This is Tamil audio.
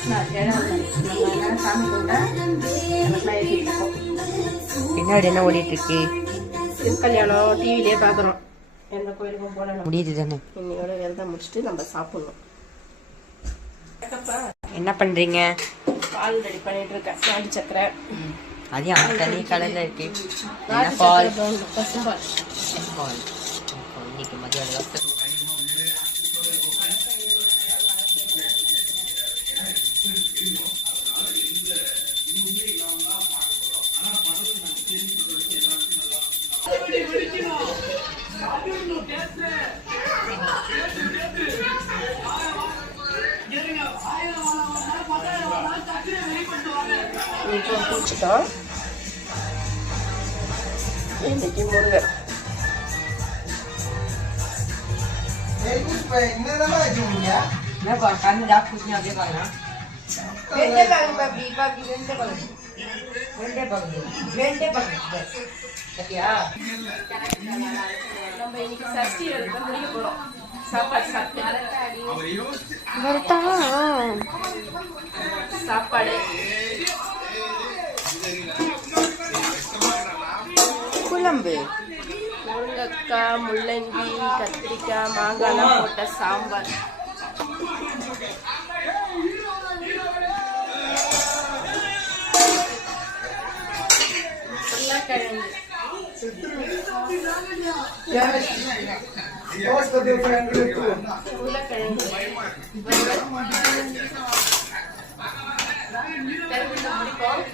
பின்னாடி என்ன ஓடிட்டு இருக்கு? கல்யாணம் டிவிலே பாக்குறோம். எந்த கோயிலுக்கும் போல முடியுது தானே. இன்னையோட விரதம் முடிச்சுட்டு நம்ம சாப்பிடணும். என்ன பண்றீங்க? பால் ரெடி பண்ணிட்டு இருக்கேன். நாட்டு சக்கரை. அதையும் தனி கலர்ல இருக்கு. பால் பசும்பால். இன்னைக்கு மதியம் குளிச்சுட்டோம். இன்னைக்கு முருகர் நம்ம இன்னைக்கு சஷ்டி விரதம் முடிய போறோம். சாப்பாடு சாப்பிட்டு சாப்பாடு குழம்பு, முருங்கக்காய், முள்ளங்கி, கத்திரிக்காய், மாங்காய்லாம் போட்ட சாம்பார். உருளைக்கிழங்கு, உருளைக்கிழங்கு முடிப்போம்.